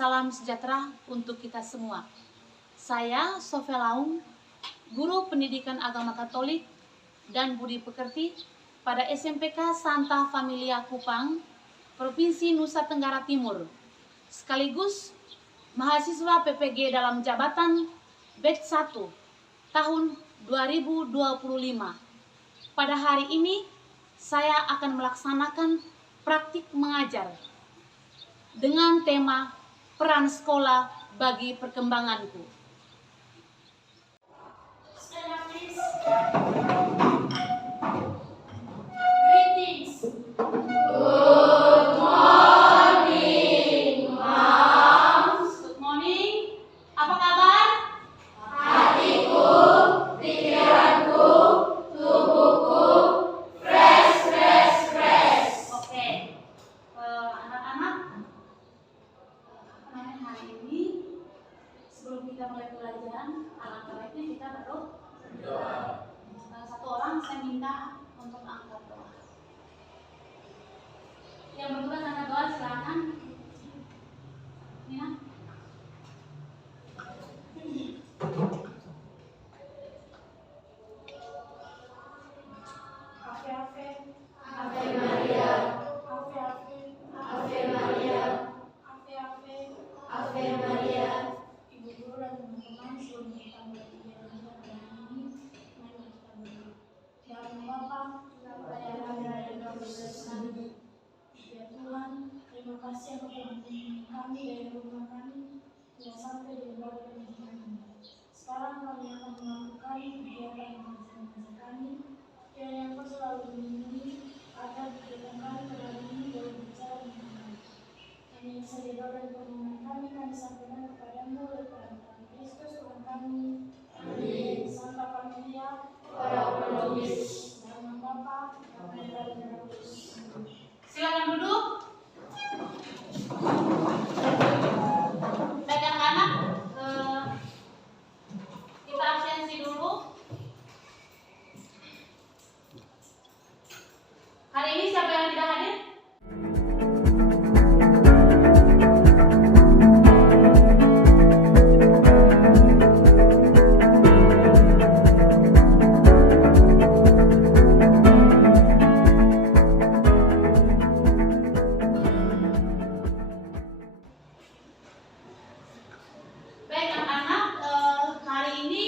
Salam sejahtera untuk kita semua. Saya Sofia Laung, Guru Pendidikan Agama Katolik dan Budi Pekerti pada SMPK Santa Familia Kupang, Provinsi Nusa Tenggara Timur, sekaligus mahasiswa PPG dalam jabatan batch 1 tahun 2025. Pada hari ini saya akan melaksanakan praktik mengajar dengan tema peran sekolah bagi perkembanganku. Stand up, please. Greetings. Good morning, moms. Good morning. Apa kabar? Hatiku, pikiranku, tubuhku, fresh. Oke. Anak-anak, hari ini sebelum kita mulai pelajaran, alangkah baiknya kita berdoa. Satu orang saya minta untuk angkat doa. Yang bertugas angkat doa silakan. Nina. Ave Maria. Ave Maria. Ave Maria. Ibu guru dan teman-teman sebelum kita belajar pada hari ini, mari kita berdoa. Ya Allah Bapa, ya Tuhan, terima kasih atas perhatian kami dari rumah kami yang sampai di bawah pendidikan ini. Sekarang kami akan melakukan kegiatan mengajar kami. Kiranya Engkau selalu melindungi agar kegiatan kami pada hari ini boleh berjalan dengan baik. Hanya saja doa dan permohonan kami sampaikan kepadamu oleh Tuhan Kristus Tuhan kami. Amin. Santa Familia, Ora pro nobis. Nama Bapa, Nama dan Roh Kudus. Silakan duduk. Baik anak-anak, kita absensi dulu. Hari ini siapa yang tidak hadir? Baik anak-anak, hari ini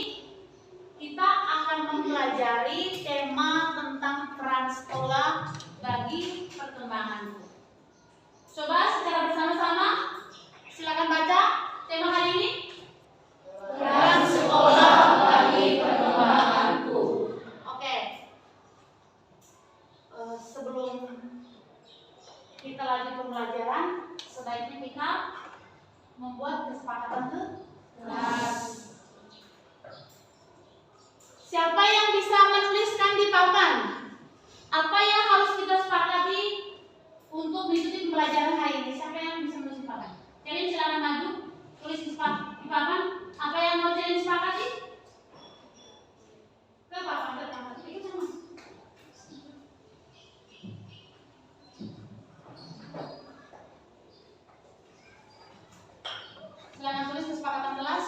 kita akan mempelajari tema tentang peran sekolah bagi perkembanganku. Coba secara bersama-sama, silakan baca tema hari ini. Peran sekolah bagi perkembanganku. Oke. Sebelum kita lanjut pembelajaran, sebaiknya kita membuat kesepakatan kelas. Siapa yang bisa menuliskan di papan apa yang harus kita sepakati untuk mengikuti pembelajaran hari ini? Siapa yang bisa menulis di papan? Jadi silakan maju, tulis di papan apa yang mau jadi sepakati. Ke papan, ikut sama. Silakan tulis kesepakatan kelas.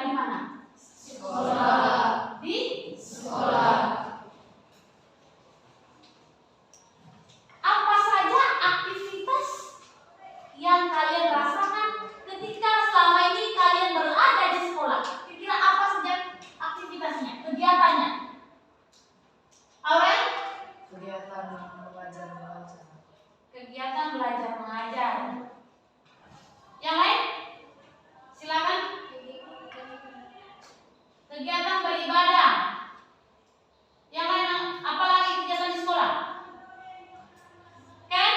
ada di mana? Sekolah. Di Sekolah. apa saja aktivitas yang kalian rasakan ketika selama ini kalian berada di sekolah? Kira-kira apa saja aktivitasnya, kegiatannya? Aurel? Kegiatan belajar mengajar. Kegiatan belajar mengajar. Yang lain? Silakan. Kegiatan beribadah. Yang lain apa lagi kegiatan di sekolah? Kan?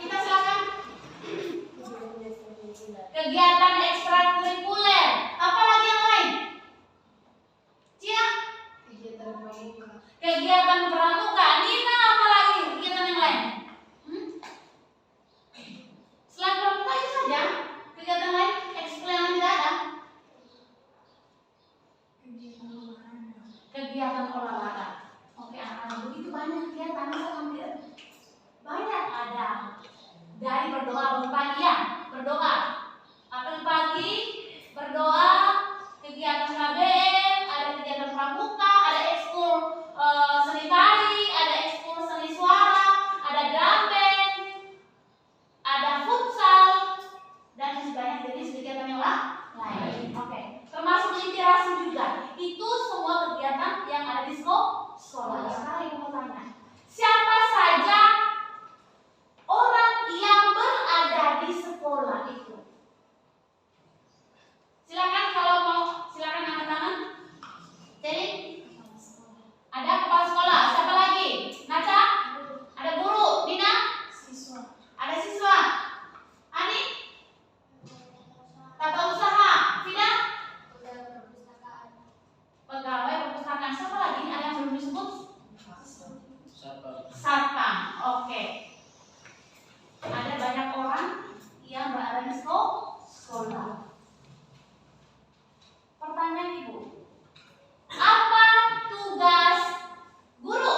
Kita silakan. Kegiatan ekstrakurikuler. Apa lagi yang lain? Cia? Kegiatan pramuka. Kegiatan pramuka. Nina, apa lagi kegiatan yang lain? Selain pramuka itu saja. Kegiatan lain ekstrakurikuler tidak ada. Kegiatan olahraga. Oke, anak-anak, begitu banyak kegiatan, masa hampir banyak ada. Dari berdoa bangun pagi ya, berdoa. Apel pagi berdoa, kegiatan KBM, ada kegiatan pramuka, ada ekskul seni tari, ada ekskul seni suara, ada drum band, ada futsal, dan masih banyak jenis kegiatan yang lain. Oke, termasuk literasi juga. Itu semua kegiatan yang ada di sekolah. Sekarang ibu mau tanya, siapa saja orang yang berada di sekolah itu? Silakan kalau mau, silakan angkat tangan. Jadi ada kepala sekolah, siapa lagi? Naca? Ada guru, Dina? Siswa. Ada siswa. Ani? Tata usaha. Fina? Pegawai perpustakaan. Siapa lagi? Ada yang belum disebut? Satpam. Oke. Ada banyak orang yang berada di sekolah. Pertanyaan ibu, apa tugas guru?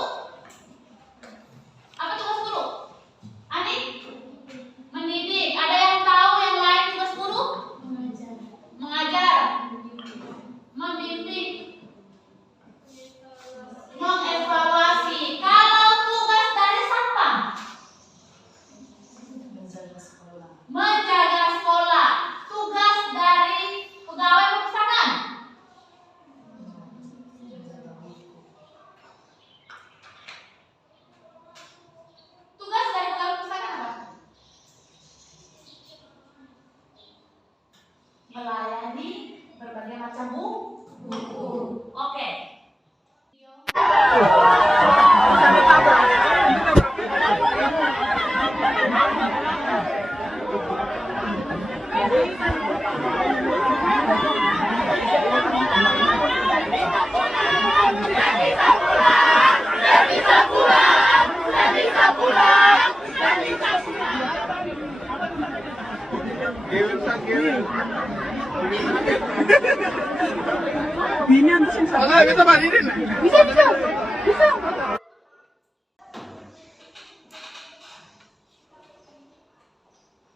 Apa tugas guru? Ani? Mendidik. Ada yang tahu yang lain tugas guru? Mengajar, membimbing, mengevaluasi. Kalau tugas dari satpam, Menjaga sekolah. menjaga sekolah. Tugas dari pegawai perpustakaan, Menjaga buku. tugas dari pegawai perpustakaan apa? Melayani berbagai macam buku. Oke.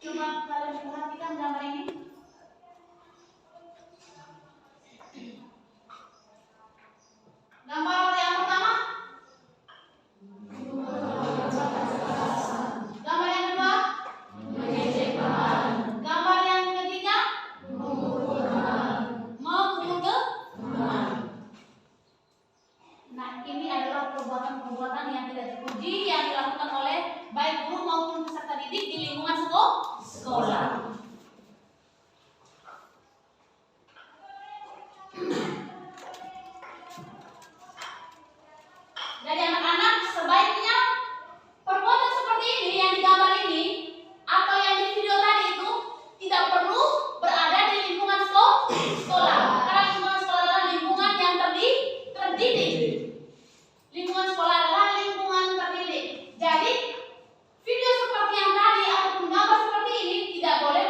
Coba kalian perhatikan gambar ini. Gambar yang pertama. Gambar yang kedua. Gambar yang ketiga. Memudahkan. Nah, ini adalah perbuatan-perbuatan yang tidak terpuji yang dilakukan oleh baik guru maupun peserta didik di lingkungan sekolah. Jadi anak-anak sebaiknya perbuatan seperti ini yang digambar ini atau yang di video tadi itu tidak perlu berada di lingkungan sekolah. Karena lingkungan sekolah adalah lingkungan yang terdidik. Lingkungan sekolah adalah lingkungan terdidik. Jadi video seperti yang tadi ataupun gambar seperti ini tidak boleh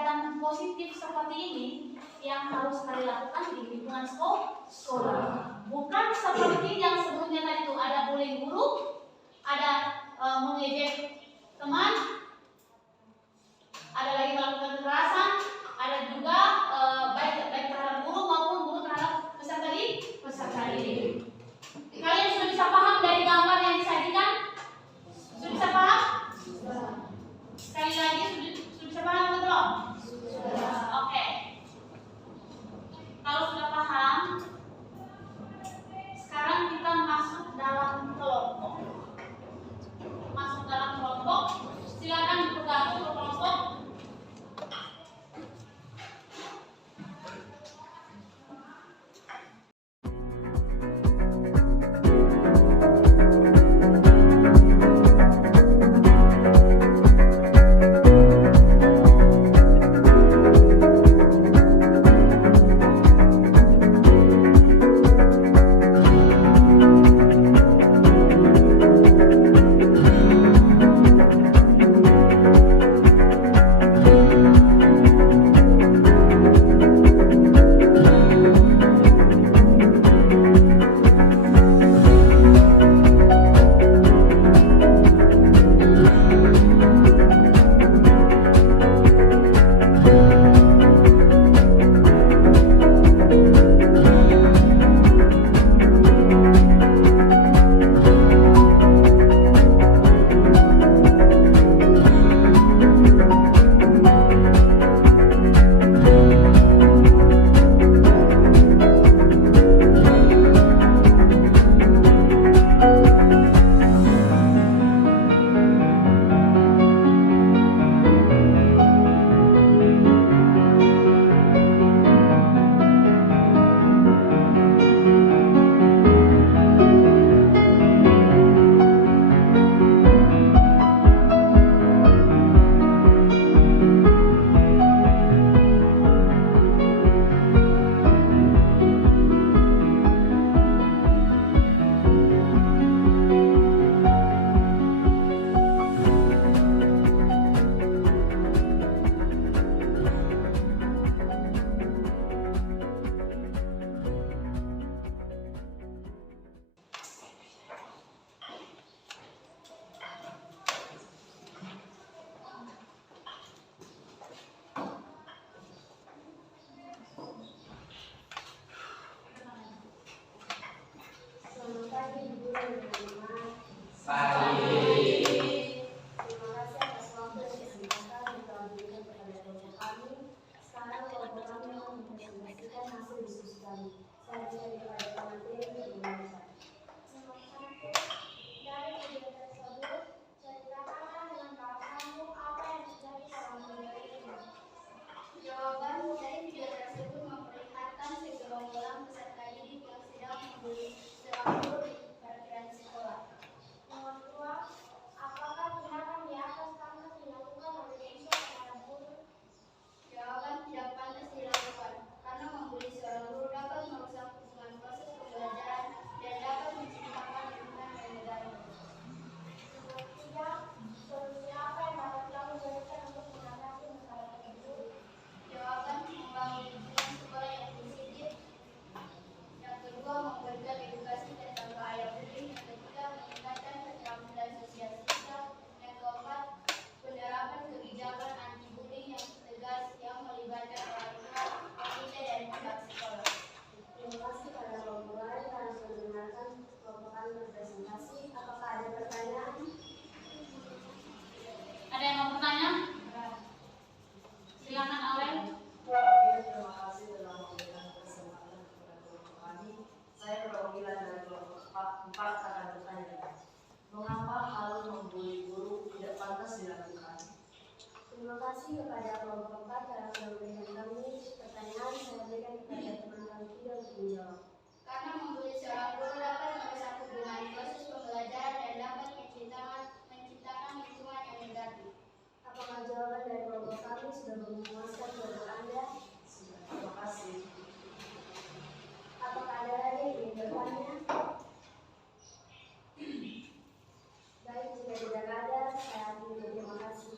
kegiatan positif seperti ini yang harus kalian lakukan di lingkungan sekolah. Bukan seperti yang sebelumnya tadi itu ada bullying guru, ada mengejek teman, ada lagi melakukan kekerasan, ada juga baik terhadap guru maupun guru terhadap peserta didik. Kalian sudah bisa paham dari gambar yang disajikan? Sudah bisa paham? Sekali lagi sudah bisa paham atau belum? Sudah. Oke. Kalau sudah paham, sekarang kita masuk dalam kelompok. Silakan bergabung ke kelompok. Ada yang mau bertanya? Silakan Aurel. Terima kasih telah memberikan kesempatan kepada kelompok kami. Saya perwakilan dari kelompok 4 akan bertanya. Mengapa hal membuli guru tidak pantas dilakukan? Terima kasih kepada kelompok 4 telah memberikan kami pertanyaan. Saya berikan kepada teman kami tidak untuk menjawab. Karena membuli seorang guru dapat merusak hubungan proses pembelajaran dan dapat menciptakan lingkungan yang negatif. Apakah jawaban dari kelompok kami sudah memuaskan kelompok Anda? Sudah, terima kasih. Apakah ada lagi yang ingin bertanya? Baik, jika tidak ada, saya akan terima kasih.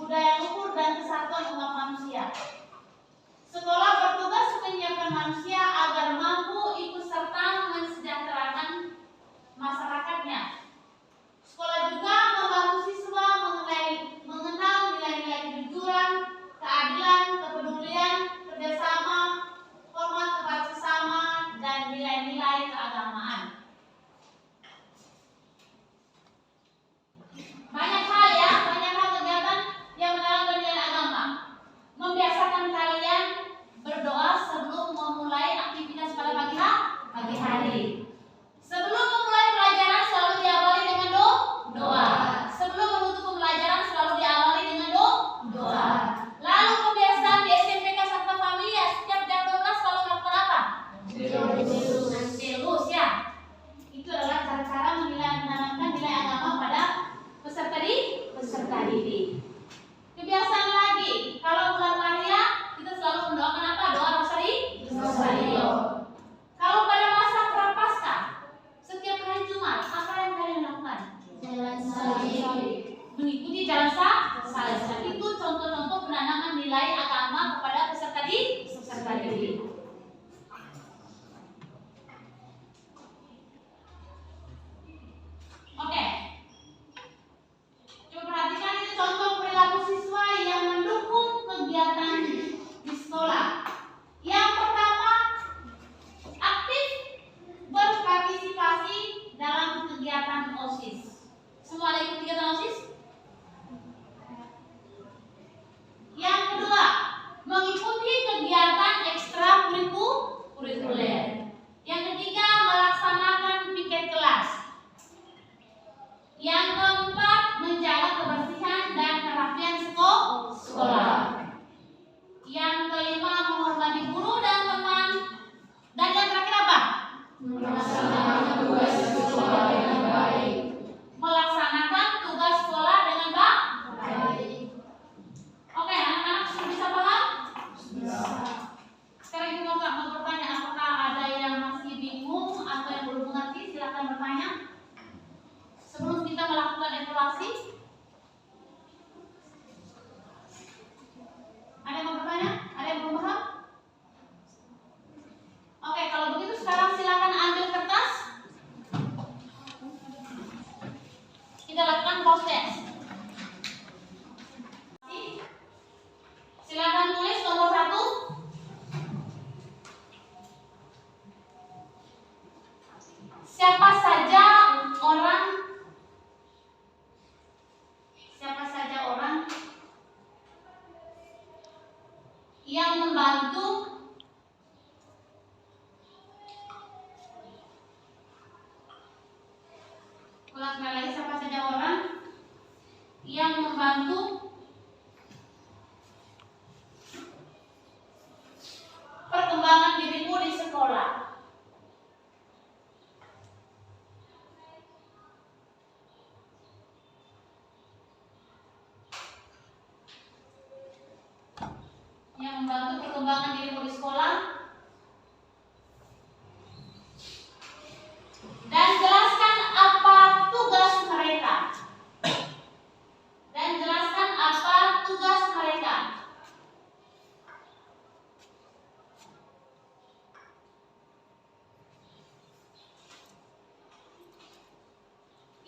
budaya luhur dan kesatuan umat manusia. Sekolah bertugas menyiapkan manusia agar mampu ikut serta mensejahterakan masyarakatnya. Sekolah juga membantu siswa mengenal nilai-nilai kejujuran, keadilan, kepedulian, kerjasama, hormat kepada sesama, dan nilai-nilai keagamaan. Banyak hal kegiatan yang menerangkan nilai agama. Membiasakan kalian berdoa sebelum memulai aktivitas pada pagi hari. Sebelum memulai pelajaran selalu diawali dengan doa. Sebelum menutup pembelajaran selalu diawali dengan doa. Lalu kebiasaan di SMPK Sabta Familia setiap jam 12 selalu melakukan apa? Angelus ya. Itu adalah cara-cara menanamkan nilai agama pada peserta didik. Kebiasaan lagi, kalau bulan Maria kita selalu mendoakan apa? Doa Rosario. Kalau pada masa Prapaskah setiap hari Jumat, apa yang kalian lakukan? Jalan salib. Mengikuti jalan salib. Itu contoh-contoh penanaman nilai agama kepada peserta didik. Oke. Coba perhatikan ini contoh perilaku siswa yang mendukung kegiatan di sekolah. Yang pertama, aktif berpartisipasi dalam kegiatan OSIS. Semua ada ikut kegiatan OSIS? Yang kedua, mengikuti kegiatan ekstrakurikuler. Yang ketiga, melaksanakan piket kelas. Yang keempat, menjaga kebersihan dan kerapian sekolah. Yang kelima, menghormati guru dan teman. Dan yang terakhir apa? Melaksanakan tugas sekolah dengan baik. Melaksanakan tugas sekolah dengan baik. Oke, anak-anak sudah bisa paham? Sekarang kita mau bertanya, apakah ada yang masih bingung atau yang belum mengerti? Silakan bertanya. Sebelum kita melakukan evaluasi, ada yang mau bertanya? Ada yang belum paham? Oke, kalau begitu sekarang silakan ambil kertas. Kita lakukan proses. Silakan tulis nomor 1. Siapa saja orang yang membantu siapa saja orang yang membantu perkembangan dirimu di sekolah. Yang membantu perkembangan dirimu di sekolah. Dan jelaskan apa tugas mereka.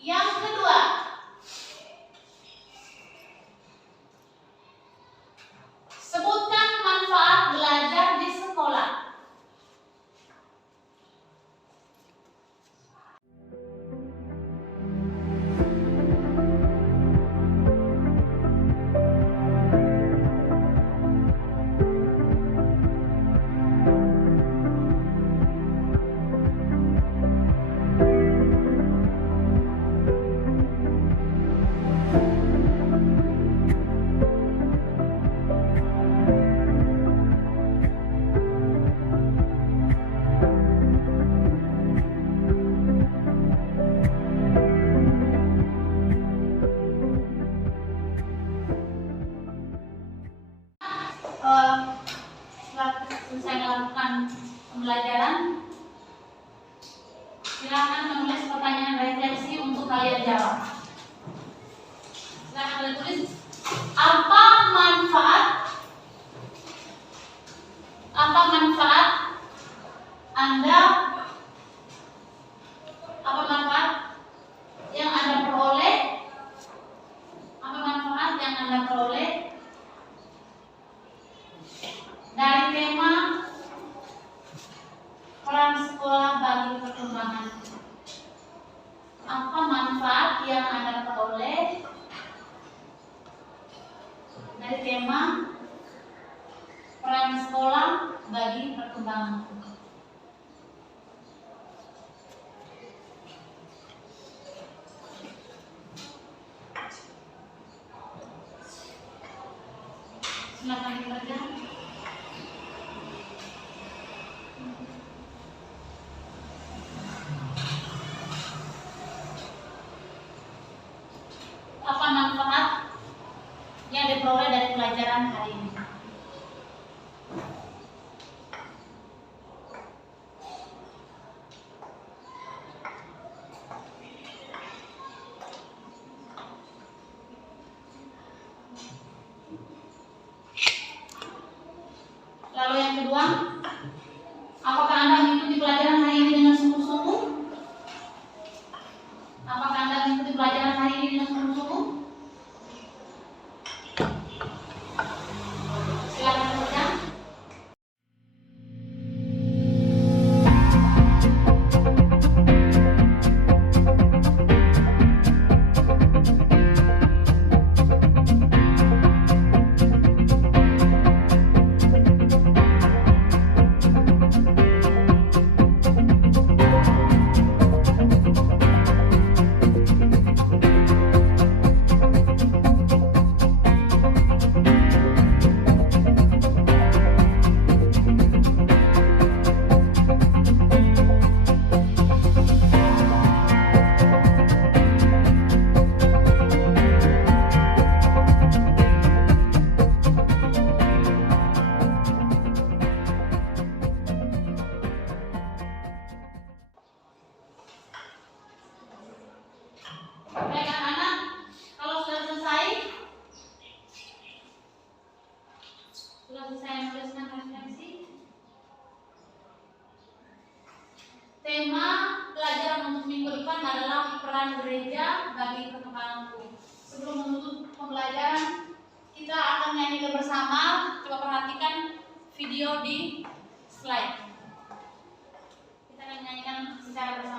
Yang kedua, sebutkan manfaat belajar di sekolah. dari tema peran sekolah bagi perkembangan. Silakan dikerja. Apa manfaat yang diperoleh dari pelajaran hari ini? Lalu yang kedua, apakah Anda mengikuti pelajaran hari ini dengan sungguh-sungguh? Apakah Anda mengikuti pelajaran hari ini dengan sungguh-sungguh? Silakan bekerja. Baik anak-anak, kalau sudah selesai menuliskan referensi. Tema pelajaran untuk minggu depan adalah peran gereja bagi perkembangan tubuh. Sebelum menutup pembelajaran, kita akan nyanyikan bersama. Coba perhatikan video di slide. Kita akan nyanyikan secara bersama.